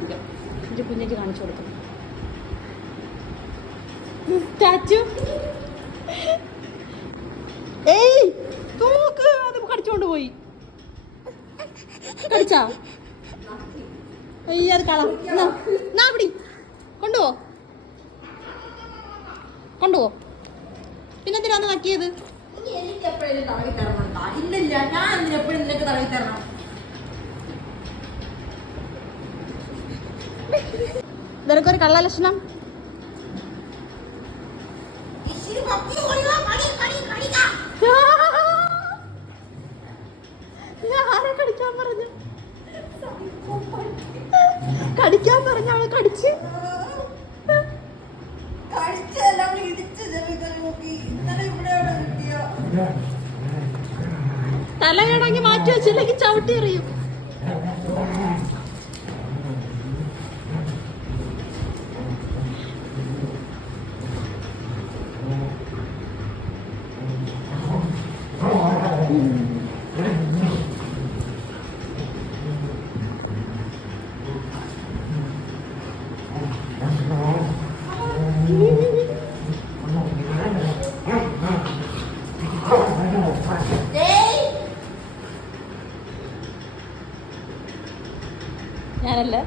ഇല്ല. എൻ്റെ കുഞ്ഞിക്ക് കാണിച്ചു കൊടുക്കും സ്റ്റാച്ചു. ഏയ് നോക്ക്, അത് കടിച്ചോണ്ട് പോയി. കടിച്ചാ? അയ്യ, അത് കളാം. എന്നാ പിടി, കൊണ്ടുപോ കൊണ്ടുപോ. പിന്നെ എന്തിനാന്ന് നക്കിയത്? നിനക്കൊരു കള്ള ലക്ഷണം. കടിക്കാൻ പറഞ്ഞ അവളെ കടിച്ച് തലകടങ്ങി മാറ്റി വെച്ചില്ലെങ്കിൽ ചവിട്ടി എറിയും. ഞാനല്ല.